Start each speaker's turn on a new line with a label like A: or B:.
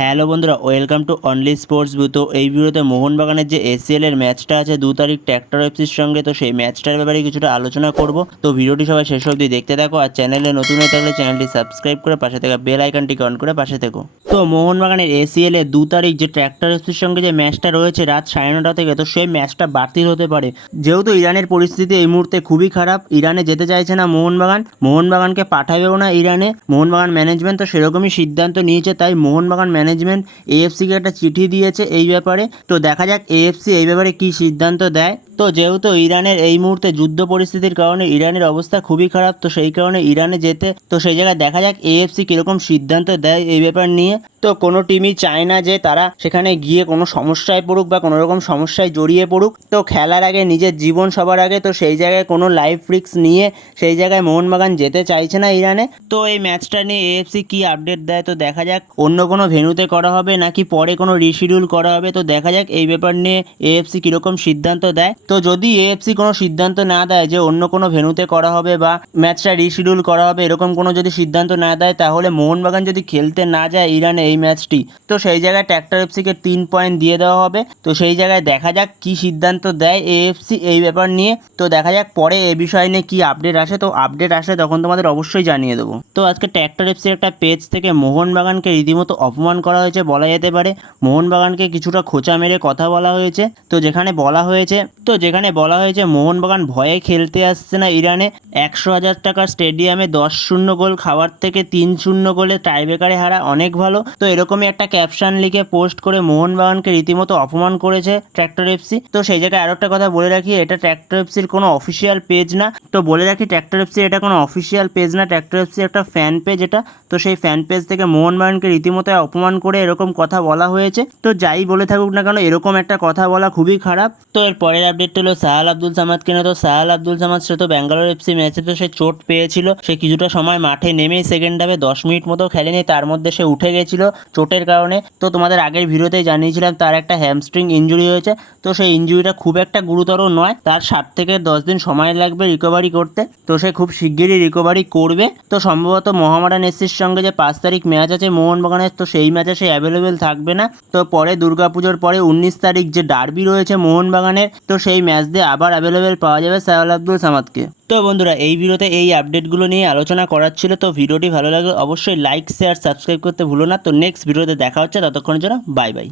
A: Hello বন্ধুরা, welcome to only sports বু তো এই ভিডিওতে মোহনবাগানের যে এসিএল এর ম্যাচটা আছে, দু তারিখ ট্র্যাক্টর এফসির সঙ্গে, তো সেই ম্যাচটার ব্যাপারে কিছুটা আলোচনা করব। তো ভিডিওটি সবাই শেষ অবধি দেখতে থাকো, আর চ্যানেলে নতুন হয়ে থাকলে চ্যানেলটি সাবস্ক্রাইব করে পাশে থাকা বেল আইকনটিকে অন করে পাশে থেকো। তো মোহনবাগানের এসিএল দু তারিখ যে ট্র্যাক্টর এফসির সঙ্গে যে ম্যাচটা রয়েছে রাত সাড়ে নটা থেকে, তো সেই ম্যাচটা বাতিল হতে পারে। যেহেতু ইরানের পরিস্থিতি এই মুহূর্তে খুবই খারাপ, ইরানে যেতে চাইছে না মোহনবাগান, মোহনবাগানকে পাঠাবেও না ইরানে, মোহনবাগান ম্যানেজমেন্ট তো সেরকমই সিদ্ধান্ত নিয়েছে, তাই মোহনবাগান ম্যানেজমেন্ট এএফসিকে একটা চিঠি দিয়েছে এই ব্যাপারে। তো দেখা যাক এএফসি এই ব্যাপারে কী সিদ্ধান্ত দেয়। তো যেহেতু ইরানের এই মুহূর্তে যুদ্ধ পরিস্থিতির কারণে ইরানের অবস্থা খুবই খারাপ, তো সেই কারণে ইরানে যেতে, তো সেই জায়গায় দেখা যাক এএফসি কীরকম সিদ্ধান্ত দেয় এই ব্যাপার নিয়ে। তো কোনো টিমই চায় না যে তারা সেখানে গিয়ে কোনো সমস্যায় পড়ুক বা কোনো রকম সমস্যায় জড়িয়ে পড়ুক। তো খেলার আগে, নিজের জীবন সবার আগে, তো সেই জায়গায় কোনো লাইফ রিক্স নিয়ে সেই জায়গায় মোহনবাগান যেতে চাইছে না ইরানে। তো এই ম্যাচটা নিয়ে এএফসি কি আপডেট দেয় তো দেখা যাক। অন্য কোনো ভেন্যুতে করা হবে নাকি পরে কোনো রিশিডিউল করা হবে, তো দেখা যাক এই ব্যাপার নিয়ে এএফসি কীরকম সিদ্ধান্ত দেয়। তো যদি এএফসি কোনো সিদ্ধান্ত না দেয় যে অন্য কোনো ভেন্যুতে করা হবে বা ম্যাচটা রিশিডিউল করা হবে, এরকম কোনো যদি সিদ্ধান্ত না দেয়, তাহলে মোহনবাগান যদি খেলতে না যায় ইরানে এই ম্যাচটি, তো সেই জায়গায় ট্র্যাক্টর এফসিকে তিন পয়েন্ট দিয়ে দেওয়া হবে। তো সেই জায়গায় দেখা যাক কি সিদ্ধান্ত দেয় এএফসি এই ব্যাপার নিয়ে। তো দেখা যাক পরে এ বিষয় নিয়ে কি আপডেট আসে। তো আপডেট আসলে তখন তোমাদের অবশ্যই জানিয়ে দেবো। তো আজকে ট্র্যাক্টর এফসির একটা পেজ থেকে মোহনবাগানকে রীতিমতো অপমান করা হয়েছে বলা যেতে পারে। মোহনবাগানকে কিছুটা খোঁচা মেরে কথা বলা হয়েছে। তো যেখানে বলা হয়েছে, তো যেখানে বলা হয়েছে মোহনবাগান ভয়ে খেলতে আসছে না ইরানে। একশো হাজার টাকার স্টেডিয়ামে দশ শূন্য গোল, খাওয়ার থেকে তিন শূন্য গোলে টাইব্রেকারে হারা অনেক ভালো। তো এরকমই একটা ক্যাপশন লিখে পোস্ট করে মোহনবাগানকে রীতিমতো অপমান করেছে ট্র্যাক্টর এফসি। তো সেই জায়গায় আরও একটা কথা বলে রাখি, এটা ট্র্যাক্টর এফসির কোনো অফিসিয়াল পেজ না। তো বলে রাখি, ট্র্যাক্টর এফসি এটা কোনো অফিসিয়াল পেজ না। ট্র্যাক্টর এফসি একটা ফ্যান পেজ এটা। তো সেই ফ্যান পেজ থেকে মোহনবাগানকে রীতিমতো অপমান করে এরকম কথা বলা হয়েছে। তো যাই বলে থাকুক না কেন, এরকম একটা কথা বলা খুবই খারাপ। তো এর পরের আপডেট হলো সাহাল আব্দুল সামাদকে নিয়ে তো সাহাল আব্দুল সামাদ, সে তো ব্যাঙ্গালোর এফসি ম্যাচে তো সে চোট পেয়েছিল। সে কিছুটা সময় মাঠে নেমেই সেকেন্ড হাফে দশ মিনিট মতো খেলেনি, তার মধ্যে সে উঠে গেছিল চোটের কারণে। তো তোমাদের আগের ভিডিওতেই জানিয়েছিলাম, তার একটা হ্যামস্ট্রিং ইঞ্জুরি হয়েছে। তো সেই ইঞ্জুরিটা খুব একটা গুরুতর নয়, তার সাত থেকে দশ দিন সময় লাগবে রিকভারি করতে। তো সে খুব শিগগিরই রিকভারি করবে। তো সম্ভবত মোহামেডান এসির সঙ্গে যে পাঁচ তারিখ ম্যাচ আছে মোহনবাগানের, তো সেই ম্যাচে সে অ্যাভেলেবেল থাকবে না। তো পরে দুর্গাপুজোর পরে উনিশ তারিখ যে ডার্বি রয়েছে মোহনবাগানের, তো সেই ম্যাচ দিয়ে আবার অ্যাভেলেবেল পাওয়া যাবে সায়াল আব্দুল সামাদকে। তো বন্ধুরা, এই ভিডিওতে এই আপডেটগুলো নিয়ে আলোচনা করার ছিল, তো ভিডিওটি ভালো লাগলে অবশ্যই লাইক শেয়ার সাবস্ক্রাইব করতে ভুলো না। তো নেক্সট ভিডিওতে দেখা হচ্ছে, ততক্ষণের জন্য বাই বাই